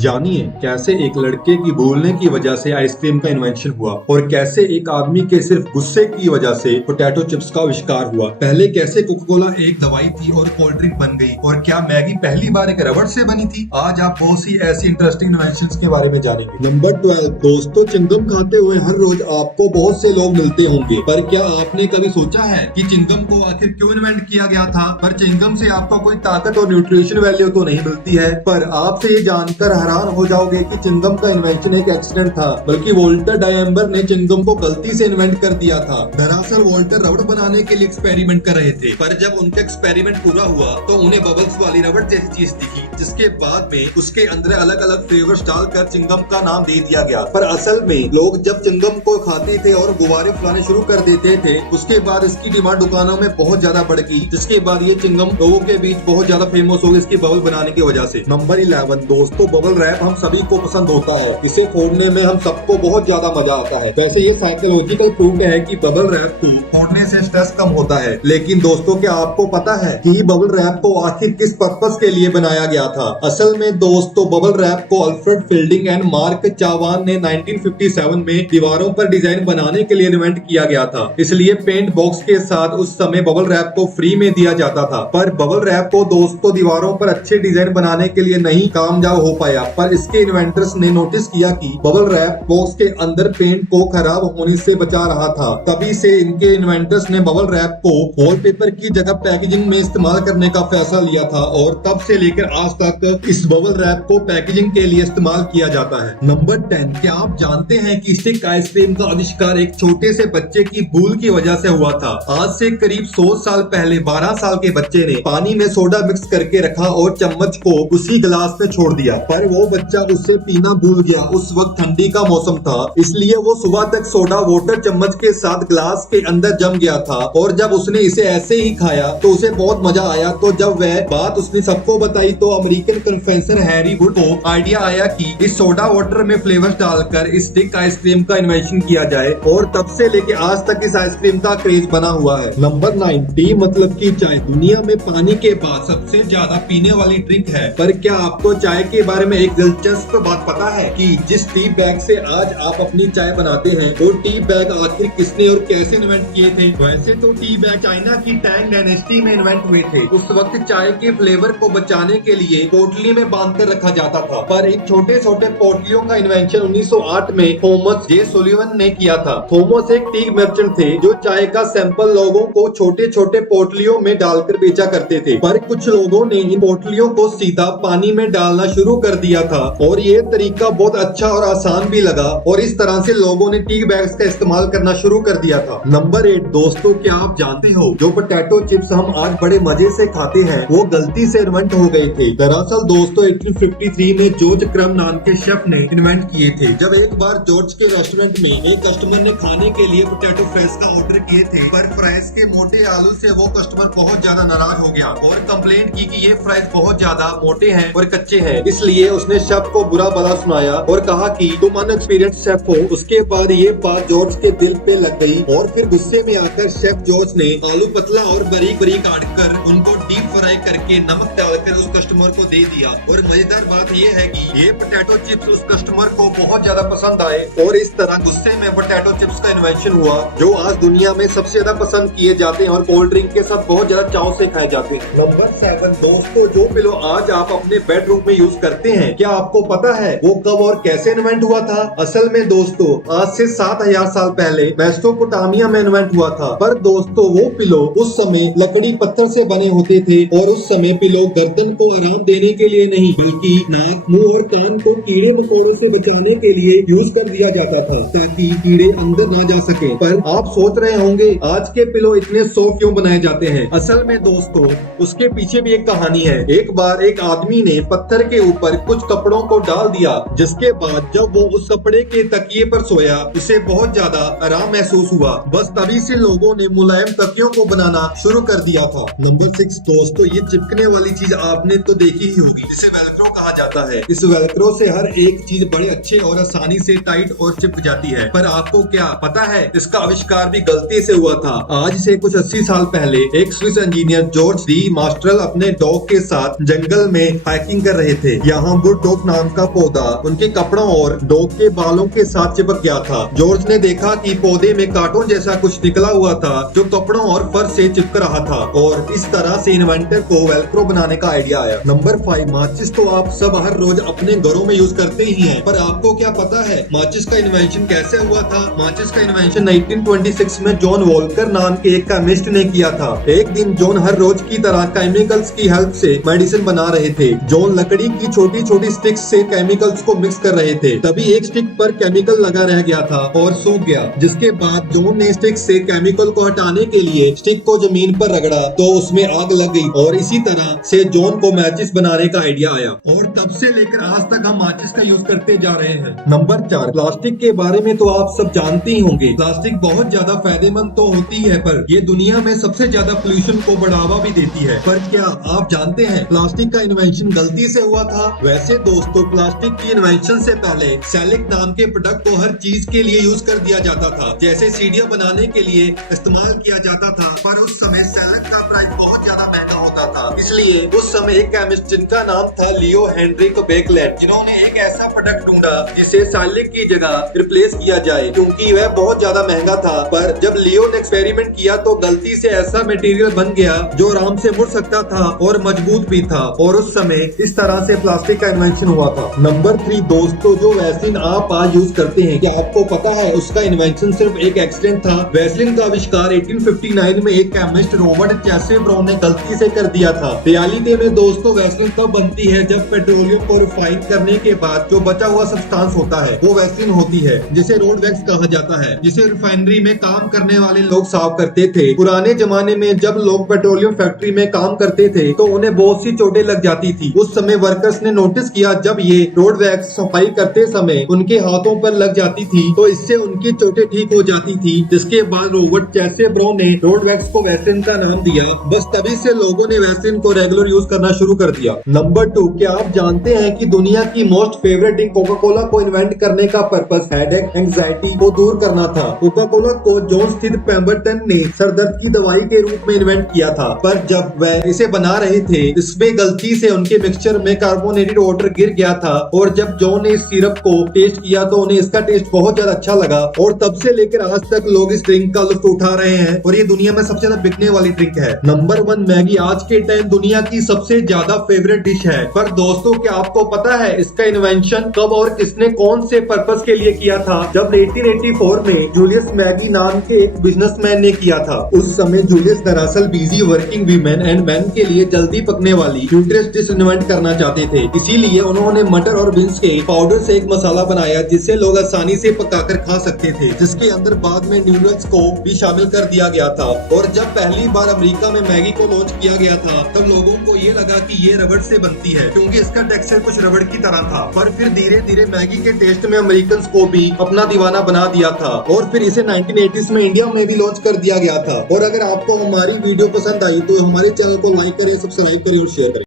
जानिए कैसे एक लड़के की बोलने की वजह से आइसक्रीम का इन्वेंशन हुआ और कैसे एक आदमी के सिर्फ गुस्से की वजह से पोटैटो चिप्स का आविष्कार हुआ। पहले कैसे कोका कोला एक दवाई थी और कोल्ड ड्रिंक बन गई और क्या मैगी पहली बार एक रबड़ से बनी थी। आज आप बहुत सी ऐसी इंटरेस्टिंग इन्वेंशंस के बारे में जानेंगे। नंबर 12 दोस्तों, चिंगम खाते हुए हर रोज आपको बहुत से लोग मिलते होंगे, पर क्या आपने कभी सोचा है कि चिंगम को आखिर क्यों इन्वेंट किया गया था। पर चिंगम से आपको कोई ताकत और न्यूट्रिशन वैल्यू तो नहीं मिलती है, पर आपसे ये जानकर हैरान हो जाओगे कि चिंगम का इन्वेंशन एक एक्सीडेंट था, बल्कि वोल्टर डायम्बर ने चिंगम को गलती से इन्वेंट कर दिया था। दरअसल वोल्टर रबड़ बनाने के लिए एक्सपेरिमेंट कर रहे थे, पर जब उनका एक्सपेरिमेंट पूरा हुआ तो उन्हें बबल्स वाली रबड़ जैसी चीज दिखी, जिसके बाद में उसके अंदर अलग अलग फ्लेवर्स डालकर चिंगम का नाम दे दिया गया। पर असल में लोग जब चिंगम को खाते थे और गुब्बारे फुलाने शुरू कर देते थे, उसके बाद इसकी डिमांड दुकानों में बहुत ज्यादा बढ़ गई, जिसके बाद ये चिंगम लोगों के बीच बहुत ज्यादा फेमस हो गई इसकी बबल बनाने की वजह से। नंबर 11 दोस्तों, बबल रैप हम सभी को पसंद होता है। इसे फोड़ने में हम सबको बहुत ज्यादा मजा आता है। वैसे ये साइकोलॉजिकल प्रूफ है कि बबल रैप को फोड़ने से स्ट्रेस कम होता है। लेकिन दोस्तों, क्या आपको पता है कि बबल रैप को आखिर किस पर्पस के लिए बनाया गया था। असल में दोस्तों, बबल रैप को अल्फ्रेड फील्डिंग एंड मार्क चावान ने 1957 में दीवारों पर डिजाइन बनाने के लिए इन्वेंट किया गया था। इसलिए पेंट बॉक्स के साथ उस समय बबल रैप को फ्री में दिया जाता था। पर बबल रैप को दोस्तों दीवारों पर अच्छे डिजाइन बनाने के लिए नहीं कामयाब हो पाया, पर इसके इन्वेंटर्स ने नोटिस किया कि बबल रैप बॉक्स के अंदर पेंट को खराब होने से बचा रहा था। तभी से इनके इन्वेंटर्स ने बबल रैप को वॉलपेपर की जगह पैकेजिंग में इस्तेमाल करने का फैसला लिया था और तब से लेकर आज तक इस बबल रैप को पैकेजिंग के लिए इस्तेमाल किया जाता है। नंबर 10, क्या आप जानते हैं कि स्टिक आइसक्रीम का आविष्कार एक छोटे से बच्चे की भूल की वजह से हुआ था। आज से करीब 100 साल पहले 12 साल के बच्चे ने पानी में सोडा मिक्स करके रखा और चम्मच को उसी गिलास में छोड़ दिया, पर वो बच्चा उससे पीना भूल गया। उस वक्त ठंडी का मौसम था, इसलिए वो सुबह तक सोडा वाटर चम्मच के साथ गिलास के अंदर जम गया था और जब उसने इसे ऐसे ही खाया तो उसे बहुत मजा आया। तो जब वह बात उसने सबको बताई तो अमेरिकन प्रोफेसर हैरी वुड को आइडिया आया कि इस सोडा वाटर में फ्लेवर्स डालकर इस स्टिक आइसक्रीम का इन्वेंशन किया जाए और तब से लेके आज तक इस आइसक्रीम का क्रेज बना हुआ है। नंबर 9, टी मतलब की चाय दुनिया में पानी के बाद सबसे ज्यादा पीने वाली ड्रिंक है। पर क्या आपको चाय के बारे में एक दिलचस्प बात पता है कि जिस टी बैग से आज आप अपनी चाय बनाते हैं, वो टी बैग आखिर किसने और कैसे इन्वेंट किए थे। वैसे तो टी बैग चाइना की टैंग डायनेस्टी में इन्वेंट हुए थे। उस वक्त चाय के फ्लेवर को बचाने के लिए पोटली में बांधकर रखा जाता था, पर इन छोटे छोटे पोटलियों का इन्वेंशन 1908 में थॉमस जे सुलिवन ने किया था। थॉमस एक टी मर्चेंट थे जो चाय का सैंपल लोगों को छोटे छोटे पोटलियों में डालकर बेचा करते थे, पर कुछ लोगों ने इन पोटलियों को सीधा पानी में डालना शुरू कर दिया था और ये तरीका बहुत अच्छा और आसान भी लगा और इस तरह से लोगों ने टी बैग्स का इस्तेमाल करना शुरू कर दिया था। नंबर 8 दोस्तों, क्या आप जानते हो जो पोटैटो चिप्स हम आज बड़े मजे से खाते हैं वो गलती से इन्वेंट हो गए थे। दरअसल दोस्तों 1853 में जॉर्ज क्रम नाम के शेफ ने इन्वेंट किए थे। जब एक बार जॉर्ज के रेस्टोरेंट में एक कस्टमर ने खाने के लिए पोटैटो फ्राइज का ऑर्डर किए थे, पर फ्राइज के मोटे आलू से वो कस्टमर बहुत ज्यादा नाराज हो गया और कंप्लेंट की कि ये फ्राइज बहुत ज्यादा मोटे हैं और कच्चे हैं। इसलिए उसने शेफ को बुरा भला सुनाया और कहा कि तुम अनएक्सपीरियंस्ड शेफ हो। उसके बाद ये बात जॉर्ज के दिल पे लग गई और फिर गुस्से में आकर शेफ जॉर्ज ने आलू पतला और बारीक बारीक काट कर उनको डीप फ्राई करके नमक डालकर उस कस्टमर को दे दिया। और मजेदार बात ये है कि ये पोटैटो चिप्स उस कस्टमर को बहुत ज्यादा पसंद आए और इस तरह गुस्से में पोटैटो चिप्स का इन्वेंशन हुआ जो आज दुनिया में सबसे ज्यादा पसंद किए जाते हैं और कोल्ड ड्रिंक के साथ बहुत ज्यादा चाव से खाए जाते हैं। नंबर 7 दोस्तों, जो पिलो आज आप अपने बेडरूम में यूज करते हैं, क्या आपको पता है वो कब और कैसे इन्वेंट हुआ था। असल में दोस्तों आज से 7000 साल पहले मेसोपोटामिया में इन्वेंट हुआ था। पर दोस्तों वो पिलो उस समय लकड़ी पत्थर से बने होते थे और उस समय पिलो गर्दन को आराम देने के लिए नहीं बल्कि नाक, मुंह और कान को कीड़े मकोड़ों से बचाने के लिए यूज कर दिया जाता था ताकि कीड़े अंदर ना जा सके। पर आप सोच रहे होंगे आज के पिलो इतने सॉफ्ट क्यों बनाए जाते हैं। असल में दोस्तों उसके पीछे भी एक कहानी है। एक बार एक आदमी ने पत्थर के ऊपर कुछ कपड़ों को डाल दिया, जिसके बाद जब वो उस कपड़े के तकिए पर सोया उसे बहुत ज्यादा आराम महसूस हुआ। बस तभी से लोगों ने मुलायम तकियों को बनाना शुरू कर दिया था। नंबर 6 दोस्तों, ये चिपकने वाली चीज आपने तो देखी ही होगी, जिसे वेलक्रो कहा जाता है। इस वेलक्रो से हर एक चीज बड़े अच्छे और आसानी से टाइट और चिपक जाती है। पर आपको क्या पता है इसका आविष्कार भी गलती से हुआ था। आज से कुछ 80 साल पहले एक स्विस इंजीनियर जॉर्ज डी मास्ट्रल अपने डॉग के साथ जंगल में हाइकिंग कर रहे थे। यहाँ गुड डॉग नाम का पौधा उनके कपड़ों और डॉग के बालों के साथ चिपक गया था। जॉर्ज ने देखा कि पौधे में कार्टून जैसा कुछ निकला हुआ था जो कपड़ों और फर से चिपक रहा था और इस तरह से इन्वेंटर को वेलक्रो बनाने का आइडिया आया। नंबर 5, माचिस तो आप सब हर रोज अपने घरों में यूज करते ही हैं, पर आपको क्या पता है माचिस का इन्वेंशन कैसे हुआ था? माचिस का इन्वेंशन 1926 में जॉन वॉल्कर नाम के एक केमिस्ट ने किया था। एक दिन जॉन हर रोज की तरह केमिकल्स की हेल्प से मेडिसिन बना रहे थे। जॉन लकड़ी की छोटी छोटी स्टिक्स से केमिकल्स को मिक्स कर रहे थे, तभी एक स्टिक पर केमिकल लगा रह गया था और सूख गया। जिसके बाद जॉन ने स्टिक से केमिकल को हटाने के लिए स्टिक को जमीन पर रगड़ा तो उसमें आग लग गई और इसी तरह से जॉन को मैचिस बनाने का आइडिया आया और तब से लेकर आज तक हम माचिस का यूज करते जा रहे हैं। नंबर 4, प्लास्टिक के बारे में तो आप सब जानते ही होंगे। प्लास्टिक बहुत ज्यादा फायदेमंद तो होती है, पर ये दुनिया में सबसे ज्यादा पोल्यूशन को बढ़ावा भी देती है। पर क्या आप जानते हैं प्लास्टिक का इन्वेंशन गलती से हुआ था? वैसे दोस्तों, प्लास्टिक की इन्वेंशन से पहले सेलिक नाम के प्रोडक्ट को हर चीज के लिए यूज कर दिया जाता था, जैसे सीढ़ियां बनाने के लिए इस्तेमाल किया जाता था। पर उस समय सेलिक का प्राइस बहुत ज्यादा महंगा होता था, इसलिए उस समय एक केमिस्ट जिनका नाम था लियो हेनरिक बेकलेट, जिन्होंने एक ऐसा प्रोडक्ट ढूंढा जिसे सेलिक की जगह रिप्लेस किया जाए, क्योंकि वह बहुत ज्यादा महंगा था। पर जब लियो ने एक्सपेरिमेंट किया तो गलती से ऐसा मटेरियल बन गया जो आराम से मुड़ सकता था और मजबूत भी था, और उस समय इस तरह से प्लास्टिक का इन्वेंशन हुआ था। नंबर 3 दोस्तों, जो वैसलीन आप आज यूज करते हैं, क्या आपको पता है उसका इन्वेंशन सिर्फ एक एक्सीडेंट था? वैसलीन का आविष्कार 1859 में एक केमिस्ट रॉबर्ट चेसे ब्राउन ने गलती से कर दिया था। रियलिटी में दोस्तों वैसलीन तब बनती है जब पेट्रोलियम को रिफाइन करने के बाद जो बचा हुआ सब्सटेंस होता है वो वैसलीन होती है, जिसे रोड वैक्स कहा जाता है, जिसे रिफाइनरी में काम करने वाले लोग साफ करते थे। पुराने जमाने में जब लोग पेट्रोलियम फैक्ट्री में काम करते थे तो उन्हें बहुत सी चोटें लग जाती थी। उस समय वर्कर्स ने नोटिस किया जब ये रोड वैक्स सफाई करते समय उनके हाथों पर लग जाती थी तो इससे उनकी चोटें ठीक हो जाती थी। जिसके बाद रॉबर्ट चेसे ब्राउन ने रोड वैक्स को वैसलीन का नाम दिया। बस तभी से लोगों ने वैसलीन को रेगुलर यूज करना शुरू कर दिया। नंबर 2, क्या आप जानते हैं कि दुनिया की most favourite drink Coca Cola को इन्वेंट करने का पर्पस हेडेक एंजाइटी को दूर करना था। कोका कोला को जॉन स्थित पेम्बरटन ने सरदर्द की दवाई के रूप में इन्वेंट किया था, पर जब वह इसे बना रहे थे इसमें गलती से उनके मिक्सचर में कार्बोनेटेड वाटर गिर गया था, और जब जॉन ने इस सिरप को टेस्ट किया तो उन्हें इसका टेस्ट बहुत ज्यादा अच्छा लगा, और तब से लेकर आज तक लोग इस ड्रिंक का लुत्फ उठा रहे हैं और ये दुनिया में सबसे ज्यादा बिकने वाली ड्रिंक है। नंबर 1, मैगी आज के टाइम दुनिया की सबसे ज्यादा फेवरेट डिश है। पर दोस्तों, क्या आपको पता है इसका इन्वेंशन कब और किसने कौन से पर्पस के लिए किया था? जब 1884 में जूलियस मैगी नाम के एक बिजनेसमैन ने किया था। उस समय जूलियस दरअसल busy working women and man के लिए जल्दी पकने वाली न्यूट्रियस डिश इन्वेंट करना चाहते थे, इसीलिए उन्होंने मटर और बीन्स के पाउडर से एक मसाला बनाया जिससे लोग आसानी से पकाकर खा सकते थे, जिसके अंदर बाद में न्यूडल्स को भी शामिल कर दिया गया था। और जब पहली बार अमेरिका में मैगी को लॉन्च किया गया था तब लोगों को ये लगा कि ये रबड़ से बनती है, क्योंकि इसका टेक्सचर कुछ रबड़ की तरह था। पर फिर धीरे धीरे मैगी के टेस्ट में अमेरिकन को भी अपना दीवाना बना दिया था, और फिर इसे 1980s में इंडिया में भी लॉन्च कर दिया गया था। और अगर आपको हमारी वीडियो पसंद आई तो हमारे चैनल को लाइक करें, सब्सक्राइब करें और शेयर करें।